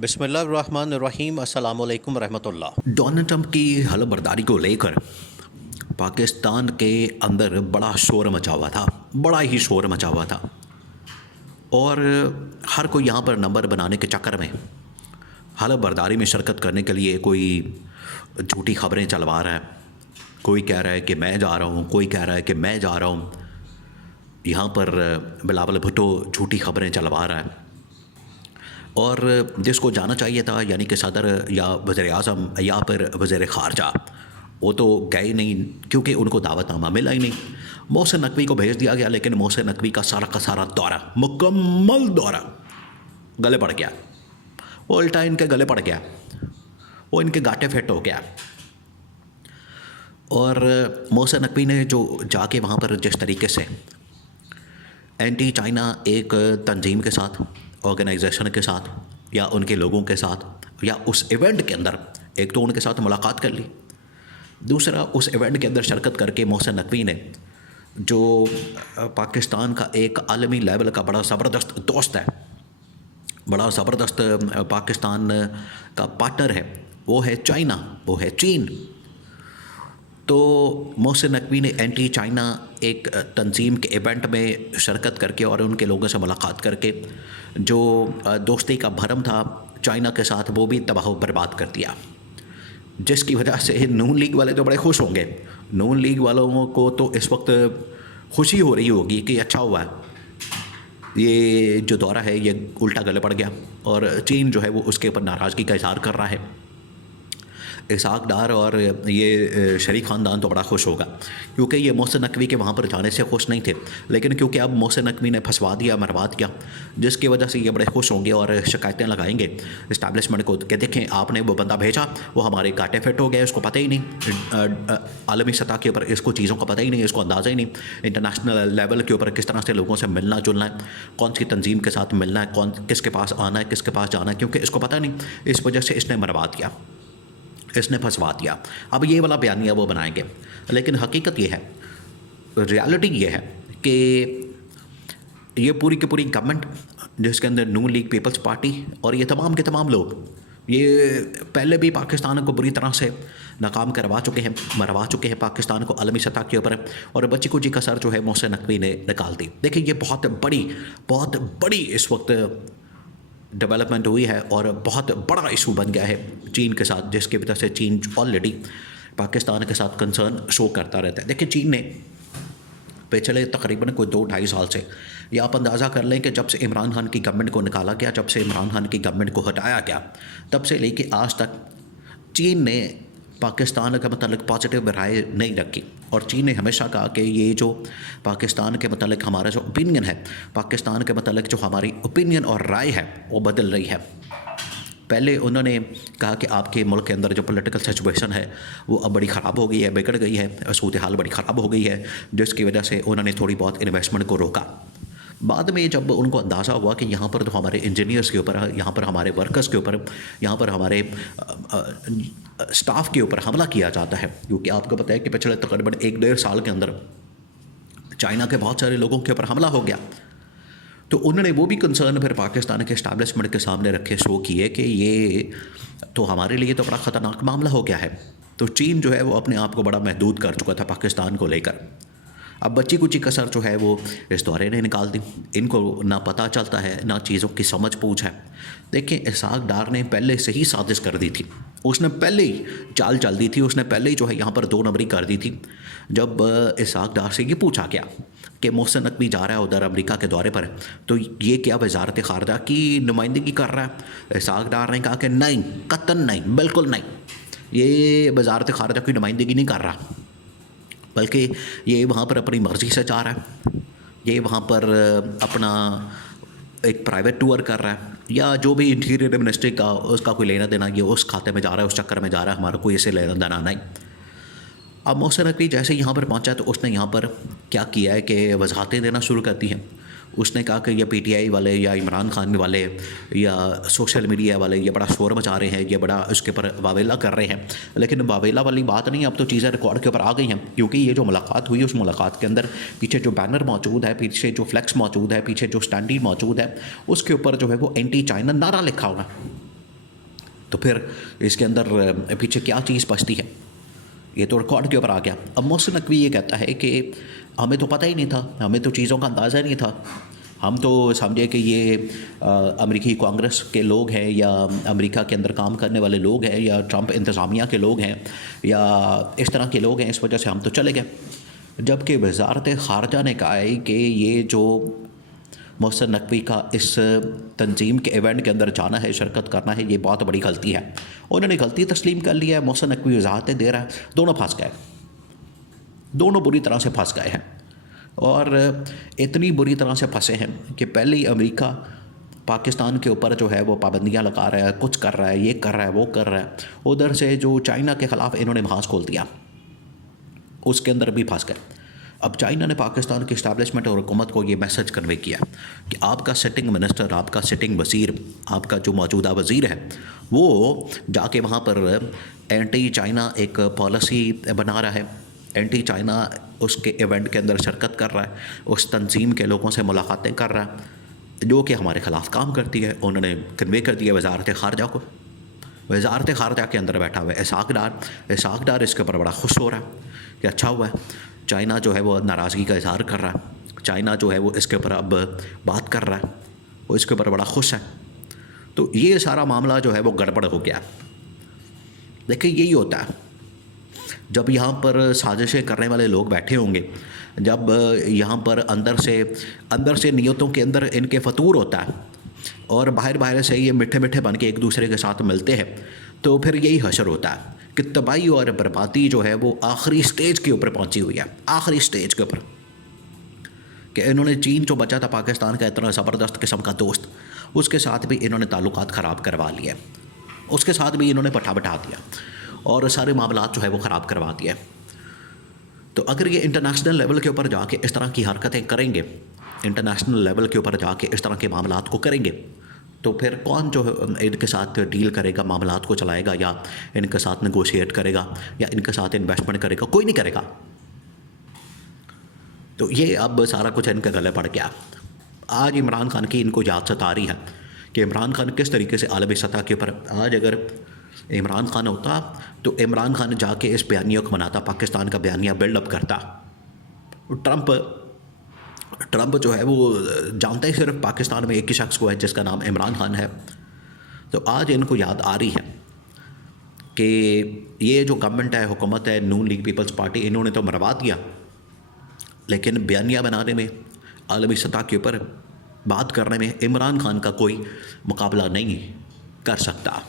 बिस्मिल्लाहिर्रहमानिर्रहीम अस्सलामु अलैकुम रहमतुल्लाह। डोनाल्ड ट्रंप की हलफबर्दारी को लेकर पाकिस्तान के अंदर बड़ा शोर मचा हुआ था, बड़ा ही शोर मचा हुआ था। और हर कोई यहाँ पर नंबर बनाने के चक्कर में हलफबर्दारी में शिरकत करने के लिए कोई झूठी खबरें चलवा रहा है। कोई कह रहा है कि मैं जा रहा हूँ, कोई कह रहा है कि मैं जा रहा हूँ। यहाँ पर बिलावल भुट्टो झूठी खबरें चलवा रहा है। और जिसको जाना चाहिए था, यानी कि सदर या वज़ीर-ए-आज़म या फिर वज़ीर ख़ारजा, वो तो गए नहीं क्योंकि उनको दावतनामा मिला ही नहीं। मोहसिन नकवी को भेज दिया गया, लेकिन मोहसिन नकवी का सारा दौरा, मुकम्मल दौरा गले पड़ गया। वो उल्टा इनके गले पड़ गया, वो इनके गाटे फिट हो गया। और मोहसिन नकवी ने जो जाके वहाँ पर जिस तरीके से एंटी चाइना एक तंजीम के साथ, ऑर्गेनाइजेशन के साथ या उनके लोगों के साथ या उस इवेंट के अंदर, एक तो उनके साथ मुलाकात कर ली, दूसरा उस इवेंट के अंदर शिरकत करके मोहसिन नकवी ने, जो पाकिस्तान का एक आलमी लेवल का बड़ा ज़बरदस्त दोस्त है, बड़ा ज़बरदस्त पाकिस्तान का पार्टनर है, वो है चाइना, वो है चीन। तो मोहसिन नकवी ने एंटी चाइना एक तंजीम के इवेंट में शिरकत करके और उनके लोगों से मुलाकात करके जो दोस्ती का भरम था चाइना के साथ, वो भी तबाह बर्बाद कर दिया। जिसकी वजह से नून लीग वाले तो बड़े खुश होंगे। नून लीग वालों को तो इस वक्त खुशी हो रही होगी कि अच्छा हुआ है, ये जो दौरा है ये उल्टा गले पड़ गया। और चीन जो है वो उसके ऊपर नाराज़गी का इज़हार कर रहा है। इसहाक डार और ये शरीफ ख़ानदान तो बड़ा खुश होगा, क्योंकि ये मोहसिन नकवी के वहाँ पर जाने से खुश नहीं थे, लेकिन क्योंकि अब मोहसिन नकवी ने फंसवा दिया, मरवा दिया, जिसकी वजह से ये बड़े खुश होंगे और शिकायतें लगाएंगे इस्टेब्लिशमेंट को कि देखें आपने वो बंदा भेजा, वो हमारे कांटे फिट हो गए, उसको पता ही नहीं, आलमी सतह के ऊपर इसको चीज़ों का पता ही नहीं, इसको अंदाज़ा ही नहीं, इंटरनेशनल लेवल के ऊपर किस तरह से लोगों से मिलना जुलना है, कौन सी तंजीम के साथ मिलना है, कौन किसके पास आना है, किसके पास जाना है, क्योंकि इसको पता नहीं। इस वजह से इसने मरवा दिया, इसने फंसवा दिया। अब ये वाला बयानिया वो बनाएंगे, लेकिन हकीकत ये है, रियलिटी ये है कि ये पूरी की पूरी गवर्नमेंट, जिसके अंदर नून लीग, पीपल्स पार्टी और ये तमाम के तमाम लोग, ये पहले भी पाकिस्तान को बुरी तरह से नाकाम करवा चुके हैं, मरवा चुके हैं पाकिस्तान को आलमी सतह के ऊपर। और बच्ची कुची का सर जो है मोहसिन नकवी ने निकाल दी। देखिए ये बहुत बड़ी इस वक्त डेवलपमेंट हुई है और बहुत बड़ा इशू बन गया है चीन के साथ, जिसकी वजह से चीन ऑलरेडी पाकिस्तान के साथ कंसर्न शो करता रहता है। देखिए चीन ने पिछले तकरीबन कोई 2-2.5 साल से, या आप अंदाज़ा कर लें कि जब से इमरान खान की गवर्नमेंट को निकाला गया, जब से इमरान खान की गवर्नमेंट को हटाया गया, तब से लेके आज तक चीन ने पाकिस्तान के मतलब पॉजिटिव राय नहीं रखी। और चीन ने हमेशा कहा कि ये जो पाकिस्तान के मतलब हमारा जो ओपिनियन है, पाकिस्तान के मतलब जो हमारी ओपिनियन और राय है वो बदल रही है। पहले उन्होंने कहा कि आपके मुल्क के अंदर जो पॉलिटिकल सिचुएशन है वो अब बड़ी ख़राब हो गई है, बिगड़ गई है, सूरत हाल बड़ी ख़राब हो गई है, जिसकी वजह से उन्होंने थोड़ी बहुत इन्वेस्टमेंट को रोका। बाद में जब उनको अंदाज़ा हुआ कि यहाँ पर तो हमारे इंजीनियर्स के ऊपर, यहाँ पर हमारे वर्कर्स के ऊपर, यहाँ पर हमारे स्टाफ के ऊपर हमला किया जाता है, क्योंकि आपको पता है कि पिछले तकरीबन 1-1.5 साल के अंदर चाइना के बहुत सारे लोगों के ऊपर हमला हो गया, तो उन्होंने वो भी कंसर्न फिर पाकिस्तान के इस्टेब्लिशमेंट के सामने रखे, शो किए कि ये तो हमारे लिए तो बड़ा ख़तरनाक मामला हो गया है। तो चीन जो है वो अपने आप को बड़ा महदूद कर चुका था पाकिस्तान को लेकर। अब बच्ची कुची कसर जो है वो इस दौरे ने निकाल दी। इनको ना पता चलता है, ना चीज़ों की समझ पूछ है। देखिए इसहाक डार ने पहले से ही साजिश कर दी थी, उसने पहले ही चाल चल दी थी, उसने पहले ही जो है यहाँ पर 2 नंबरी कर दी थी। जब इसहाक डार से ये पूछा गया कि मोहसिन नकवी जा रहा है उधर अमेरिका के दौरे पर, तो ये क्या वजारत ख़ारजा की नुमाइंदगी कर रहा है? इसहाक डार ने कहा कि नहीं, कतन नहीं, बिल्कुल नहीं, ये वजारत ख़ारजा की नुमाइंदगी नहीं कर रहा, बल्कि ये वहाँ पर अपनी मर्ज़ी से जा रहा है, ये वहाँ पर अपना एक प्राइवेट टूर कर रहा है, या जो भी इंटीरियर मिनिस्ट्री का उसका कोई लेना देना, ये उस खाते में जा रहा है, उस चक्कर में जा रहा है, हमारा कोई ऐसे लेना देना नहीं। अब मोहसिन नकवी जैसे यहाँ पर पहुँचा तो उसने यहाँ पर क्या किया है कि वजाहतें देना शुरू कर दी हैं। उसने कहा कि ये पीटीआई वाले या इमरान खान वाले या सोशल मीडिया वाले ये बड़ा शोर मचा रहे हैं, ये बड़ा उसके ऊपर वावेला कर रहे हैं। लेकिन वावेला वाली बात नहीं, अब तो चीज़ें रिकॉर्ड के ऊपर आ गई हैं, क्योंकि ये जो मुलाकात हुई उस मुलाकात के अंदर पीछे जो बैनर मौजूद है, पीछे जो फ्लैक्स मौजूद है, पीछे जो स्टैंडी मौजूद है, उसके ऊपर जो है वो एंटी चाइना नारा लिखा हुआ है। तो फिर इसके अंदर पीछे क्या चीज़ बचती है? ये तो रिकॉर्ड के ऊपर आ गया। अब मोहसिन नकवी ये कहता है कि हमें तो पता ही नहीं था, हमें तो चीज़ों का अंदाज़ा नहीं था, हम तो समझे कि ये अमेरिकी कांग्रेस के लोग हैं या अमेरिका के अंदर काम करने वाले लोग हैं या ट्रंप इंतज़ामिया के लोग हैं या इस तरह के लोग हैं, इस वजह से हम तो चले गए। जबकि वजारत ख़ारजा ने कहा है कि ये जो मोहसिन नकवी का इस तंजीम के इवेंट के अंदर जाना है, शिरकत करना है, ये बहुत बड़ी गलती है। उन्होंने गलती तस्लीम कर लिया है। मोहसिन नकवी वजाहतें दे रहा है, दोनों फंस गए, दोनों बुरी तरह से फंस गए हैं और इतनी बुरी तरह से फंसे हैं कि पहले ही अमेरिका पाकिस्तान के ऊपर जो है वो पाबंदियां लगा रहा है, कुछ कर रहा है, ये कर रहा है, वो कर रहा है। उधर से जो चाइना के ख़िलाफ़ इन्होंने महाज खोल दिया, उसके अंदर भी फंस गए। अब चाइना ने पाकिस्तान की इस्टेब्लिशमेंट और हुकूमत को ये मैसेज कन्वे किया कि आपका सिटिंग मिनिस्टर, आपका सिटिंग वज़ीर, आपका जो मौजूदा वज़ीर है वो जाके वहाँ पर एंटी चाइना एक पॉलिसी बना रहा है, एंटी चाइना उसके इवेंट के अंदर शिरकत कर रहा है, उस तंजीम के लोगों से मुलाकातें कर रहा है जो कि हमारे ख़िलाफ़ काम करती है। उन्होंने कन्वे कर दिया वजारत ख़ारजा को। वजारत ख़ारजा के अंदर बैठा हुआ है इसाक डार इसके ऊपर बड़ा खुश हो रहा है कि अच्छा हुआ है, चाइना जो है वो नाराज़गी का इज़हार कर रहा है, चाइना जो है वो इसके ऊपर अब बात कर रहा है, वो इसके ऊपर बड़ा खुश है। तो ये सारा मामला जो है वो गड़बड़ हो गया। देखिए यही होता है जब यहाँ पर साजिशें करने वाले लोग बैठे होंगे, जब यहाँ पर अंदर से नीयतों के अंदर इनके फतूर होता है और बाहर से ये मिठे मिठे बन के एक दूसरे के साथ मिलते हैं, तो फिर यही हशर होता है कि तबाही और बर्बादी जो है वो आखिरी स्टेज के ऊपर पहुंची हुई है, आखिरी स्टेज के ऊपर। कि इन्होंने चीन जो बचा था पाकिस्तान का इतना ज़बरदस्त किस्म का दोस्त, उसके साथ भी इन्होंने ताल्लुकात ख़राब करवा लिए, उसके साथ भी इन्होंने पठा बैठा दिया और सारे मामलात जो है वो ख़राब करवा दिए। तो अगर ये इंटरनेशनल लेवल के ऊपर जाके इस तरह की हरकतें करेंगे, इंटरनेशनल लेवल के ऊपर जाके इस तरह के मामलात को करेंगे, तो फिर कौन जो इनके साथ डील करेगा, मामलात को चलाएगा या इनके साथ नेगोशिएट करेगा या इनके साथ इन्वेस्टमेंट करेगा? कोई नहीं करेगा। तो ये अब सारा कुछ इनके गले पड़ गया। आज इमरान खान की इनको याद सता रही है कि इमरान खान किस तरीके से आलमी सतह के ऊपर, आज अगर इमरान खान होता तो इमरान खान जाके इस बयानिया को बनाता, पाकिस्तान का बयानिया बिल्डअप करता। ट्रंप जो है वो जानता ही सिर्फ पाकिस्तान में एक ही शख्स को है जिसका नाम इमरान खान है। तो आज इनको याद आ रही है कि ये जो गवर्नमेंट है, हुकूमत है, नून लीग पीपल्स पार्टी, इन्होंने तो मरवा दिया, लेकिन बयानिया बनाने में, आलमी सतह के ऊपर बात करने में इमरान खान का कोई मुकाबला नहीं कर सकता।